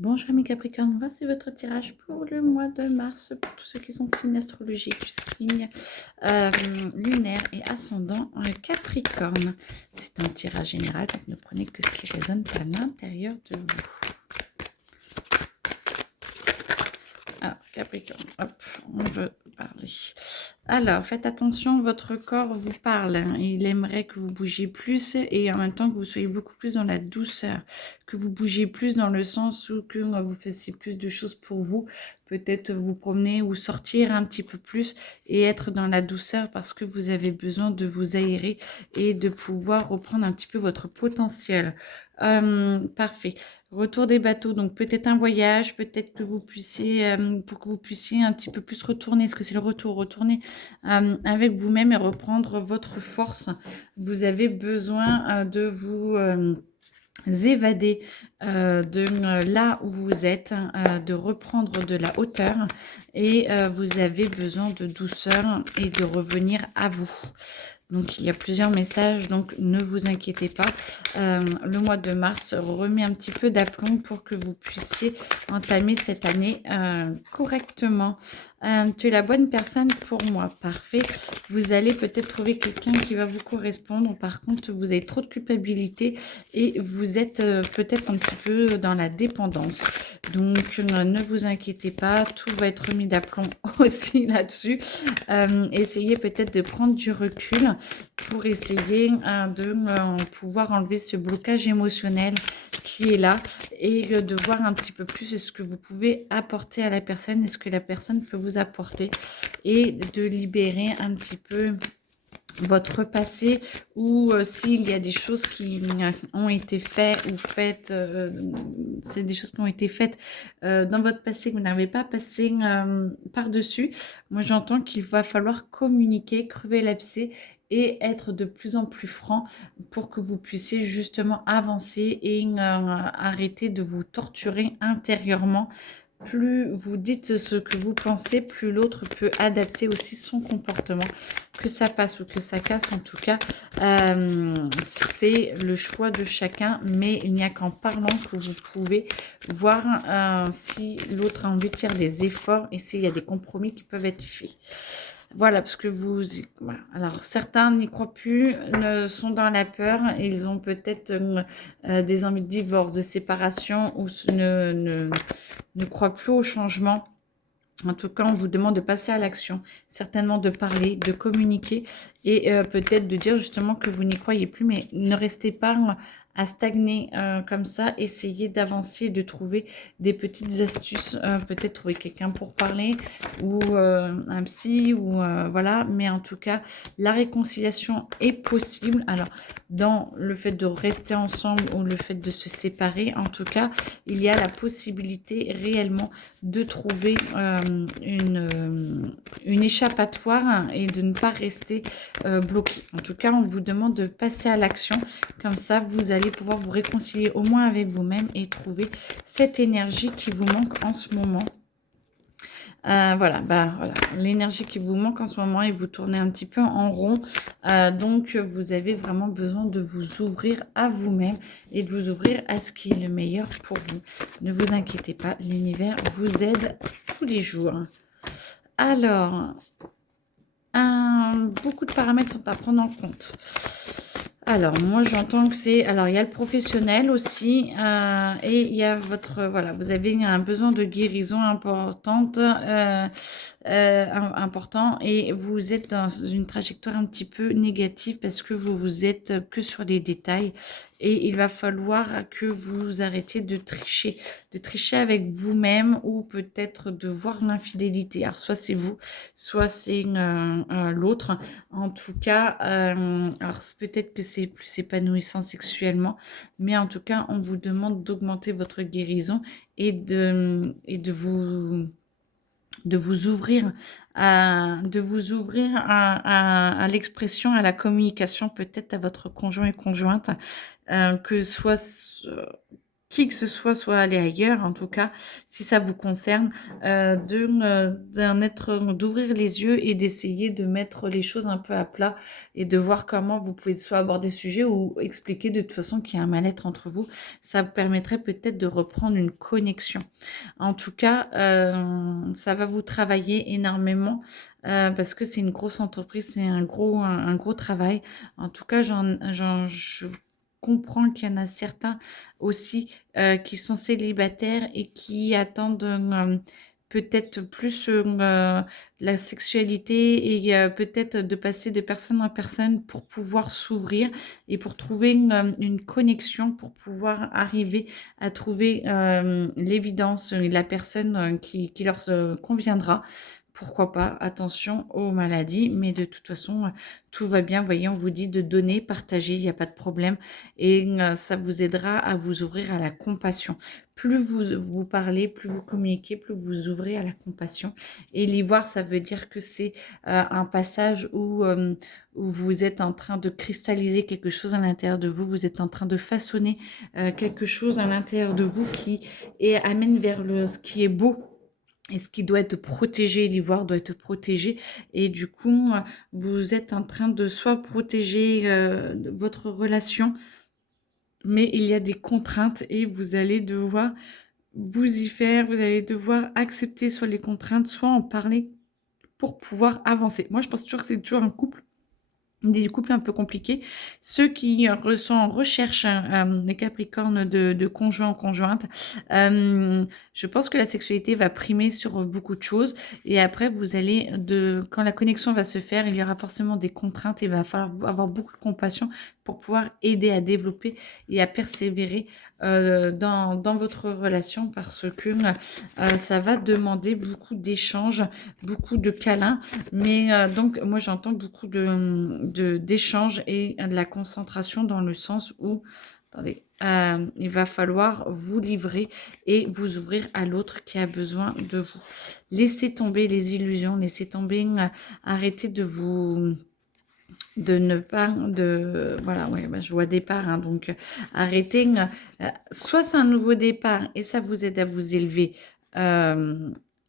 Bonjour mes Capricornes, voici votre tirage pour le mois de mars pour tous ceux qui sont signes astrologiques, signes euh, lunaires et ascendant Capricorne. C'est un tirage général, donc ne prenez que ce qui résonne à l'intérieur de vous. Alors, Capricorne, hop, on veut parler. Alors, faites attention, votre corps vous parle. Il aimerait que vous bougiez plus et en même temps que vous soyez beaucoup plus dans la douceur, que vous bougiez plus dans le sens où que vous fassiez plus de choses pour vous, peut-être vous promener ou sortir un petit peu plus et être dans la douceur parce que vous avez besoin de vous aérer et de pouvoir reprendre un petit peu votre potentiel. Parfait. Retour des bateaux, donc peut-être un voyage, peut-être que vous puissiez, pour que vous puissiez un petit peu plus retourner, est-ce que c'est le retour, retourner avec vous-même et reprendre votre force. Vous avez besoin de vous évader de là où vous êtes, de reprendre de la hauteur et vous avez besoin de douceur et de revenir à vous. Donc, il y a plusieurs messages, donc ne vous inquiétez pas. Le mois de mars remet un petit peu d'aplomb pour que vous puissiez entamer cette année correctement. Tu es la bonne personne pour moi. Parfait. Vous allez peut-être trouver quelqu'un qui va vous correspondre. Par contre, vous avez trop de culpabilité et vous êtes peut-être un petit peu dans la dépendance. Donc, ne vous inquiétez pas. Tout va être remis d'aplomb aussi là-dessus. Essayez peut-être de prendre du recul pour essayer de pouvoir enlever ce blocage émotionnel qui est là et de voir un petit peu plus ce que vous pouvez apporter à la personne et ce que la personne peut vous apporter et de libérer un petit peu votre passé ou s'il y a des choses qui ont été faites ou faites, c'est des choses qui ont été faites dans votre passé que vous n'avez pas passé par-dessus. Moi, j'entends qu'il va falloir communiquer, crever l'abcès et être de plus en plus franc pour que vous puissiez justement avancer et arrêter de vous torturer intérieurement. Plus vous dites ce que vous pensez, plus l'autre peut adapter aussi son comportement. Que ça passe ou que ça casse, en tout cas, c'est le choix de chacun, mais il n'y a qu'en parlant que vous pouvez voir si l'autre a envie de faire des efforts et s'il y a des compromis qui peuvent être faits. Voilà, parce que vous... Voilà. Alors, certains n'y croient plus, sont dans la peur, et ils ont peut-être des envies de divorce, de séparation, ou ne croient plus au changement. En tout cas, on vous demande de passer à l'action, certainement de parler, de communiquer et peut-être de dire justement que vous n'y croyez plus, mais ne restez pas à stagner comme ça. Essayez d'avancer, de trouver des petites astuces, peut-être trouver quelqu'un pour parler ou un psy ou voilà. Mais en tout cas, la réconciliation est possible. Alors, dans le fait de rester ensemble ou le fait de se séparer, en tout cas, il y a la possibilité réellement de trouver une échappatoire et de ne pas rester bloqué. En tout cas, on vous demande de passer à l'action. Comme ça, vous allez pouvoir vous réconcilier au moins avec vous-même et trouver cette énergie qui vous manque en ce moment. Voilà, l'énergie qui vous manque en ce moment et vous tournez un petit peu en rond. Donc, vous avez vraiment besoin de vous ouvrir à vous-même et de vous ouvrir à ce qui est le meilleur pour vous. Ne vous inquiétez pas, l'univers vous aide tous les jours. Alors, beaucoup de paramètres sont à prendre en compte. Alors, moi, j'entends que c'est... Alors, il y a le professionnel aussi et il y a votre... Voilà, vous avez un besoin de guérison importante, important et vous êtes dans une trajectoire un petit peu négative parce que vous êtes que sur les détails et il va falloir que vous arrêtiez de tricher avec vous-même ou peut-être de voir l'infidélité. Alors, soit c'est vous, soit c'est l'autre. En tout cas, alors peut-être que c'est plus épanouissant sexuellement, mais en tout cas, on vous demande d'augmenter votre guérison et de vous ouvrir à l'expression, à la communication, peut-être à votre conjoint et conjointe, que soit qui que ce soit allé ailleurs, en tout cas, si ça vous concerne, d'ouvrir les yeux et d'essayer de mettre les choses un peu à plat et de voir comment vous pouvez soit aborder le sujet ou expliquer de toute façon qu'il y a un mal-être entre vous. Ça vous permettrait peut-être de reprendre une connexion. En tout cas, ça va vous travailler énormément parce que c'est une grosse entreprise, c'est un gros travail. En tout cas, je comprends qu'il y en a certains aussi qui sont célibataires et qui attendent peut-être plus la sexualité et peut-être de passer de personne en personne pour pouvoir s'ouvrir et pour trouver une connexion, pour pouvoir arriver à trouver l'évidence, la personne qui leur conviendra. Pourquoi pas, attention aux maladies, mais de toute façon, tout va bien. Vous voyez, on vous dit de donner, partager, il n'y a pas de problème. Et ça vous aidera à vous ouvrir à la compassion. Plus vous parlez, plus vous communiquez, plus vous ouvrez à la compassion. Et l'ivoire, ça veut dire que c'est un passage où vous êtes en train de cristalliser quelque chose à l'intérieur de vous. Vous êtes en train de façonner quelque chose à l'intérieur de vous qui amène vers ce qui est beau. Et ce qui doit être protégé, l'ivoire doit être protégé. Et du coup, vous êtes en train de soit protéger votre relation, mais il y a des contraintes et vous allez devoir vous y faire, vous allez devoir accepter soit les contraintes, soit en parler pour pouvoir avancer. Moi, je pense toujours que c'est toujours un couple des couples un peu compliqués. Ceux qui sont en recherche, des Capricornes de conjoints ou conjointes, je pense que la sexualité va primer sur beaucoup de choses. Et après, quand la connexion va se faire, il y aura forcément des contraintes. Il va falloir avoir beaucoup de compassion pour pouvoir aider à développer et à persévérer dans votre relation parce que ça va demander beaucoup d'échanges, beaucoup de câlins. Mais donc, moi, j'entends beaucoup d'échanges et de la concentration dans le sens où, attendez, il va falloir vous livrer et vous ouvrir à l'autre qui a besoin de vous. Laissez tomber les illusions, laissez tomber, arrêtez de ne pas, voilà, ouais, bah, je vois départ, hein, donc arrêtez, soit c'est un nouveau départ et ça vous aide à vous élever,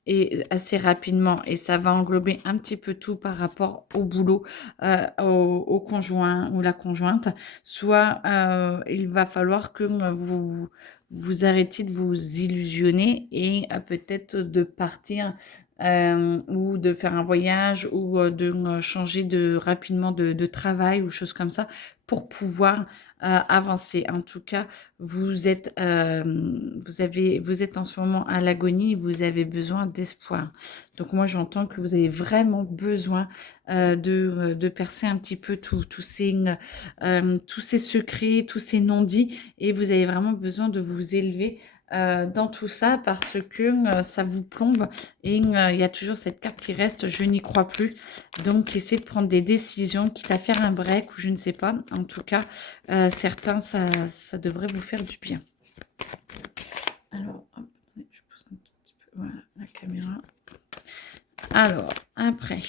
et assez rapidement et ça va englober un petit peu tout par rapport au boulot, au conjoint ou la conjointe, soit il va falloir que vous arrêtiez de vous illusionner et peut-être de partir ou de faire un voyage ou de changer rapidement de travail ou choses comme ça pour pouvoir avancer. En tout cas, vous êtes en ce moment à l'agonie, vous avez besoin d'espoir. Donc moi, j'entends que vous avez vraiment besoin de percer un petit peu tous ces secrets, tous ces non-dits, et vous avez vraiment besoin de vous élever dans tout ça parce que ça vous plombe et il y a toujours cette carte qui reste, je n'y crois plus. Donc, essayez de prendre des décisions, quitte à faire un break ou je ne sais pas. En tout cas, certains, ça devrait vous faire du bien. Alors, hop, je pousse un tout petit peu, voilà, la caméra. Alors, après...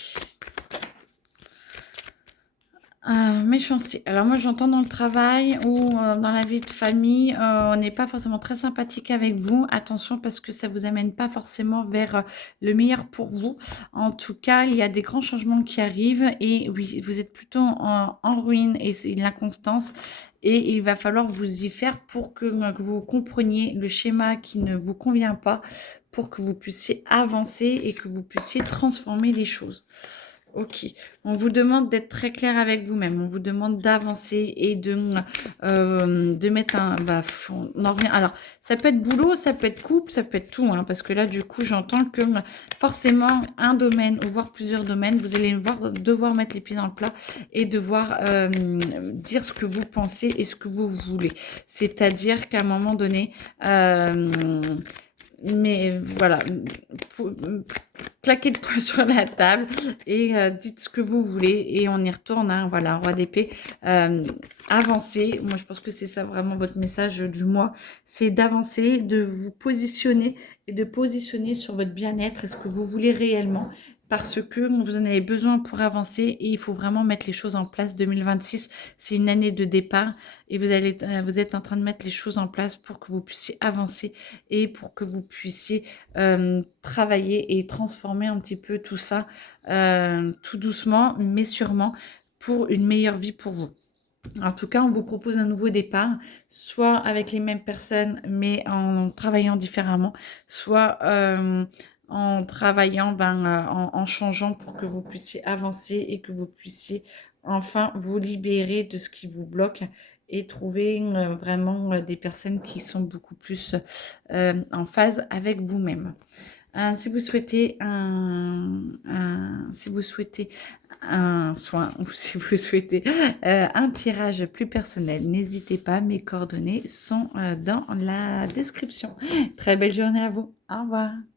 méchanceté. Alors moi j'entends dans le travail ou dans la vie de famille, on n'est pas forcément très sympathique avec vous. Attention parce que ça vous amène pas forcément vers le meilleur pour vous. En tout cas, il y a des grands changements qui arrivent et oui, vous êtes plutôt en ruine et c'est l'inconstance. Et il va falloir vous y faire pour que vous compreniez le schéma qui ne vous convient pas, pour que vous puissiez avancer et que vous puissiez transformer les choses. Ok, on vous demande d'être très clair avec vous-même, on vous demande d'avancer et de mettre un... Bah, on en revient. Alors, ça peut être boulot, ça peut être couple, ça peut être tout, hein, parce que là, du coup, j'entends que forcément, un domaine, ou voire plusieurs domaines, vous allez devoir mettre les pieds dans le plat et devoir dire ce que vous pensez et ce que vous voulez. C'est-à-dire qu'à un moment donné... mais voilà, claquez le poing sur la table et dites ce que vous voulez et on y retourne, hein, voilà, roi d'épée, avancez. Moi je pense que c'est ça vraiment votre message du mois, c'est d'avancer, de vous positionner et de positionner sur votre bien-être et ce que vous voulez réellement, parce que vous en avez besoin pour avancer et il faut vraiment mettre les choses en place. 2026, c'est une année de départ et vous êtes en train de mettre les choses en place pour que vous puissiez avancer et pour que vous puissiez travailler et transformer un petit peu tout ça tout doucement, mais sûrement pour une meilleure vie pour vous. En tout cas, on vous propose un nouveau départ, soit avec les mêmes personnes, mais en travaillant différemment, soit en travaillant, en changeant pour que vous puissiez avancer et que vous puissiez enfin vous libérer de ce qui vous bloque et trouver vraiment des personnes qui sont beaucoup plus en phase avec vous-même. Si vous souhaitez si vous souhaitez un soin ou si vous souhaitez un tirage plus personnel, n'hésitez pas, mes coordonnées sont dans la description. Très belle journée à vous. Au revoir.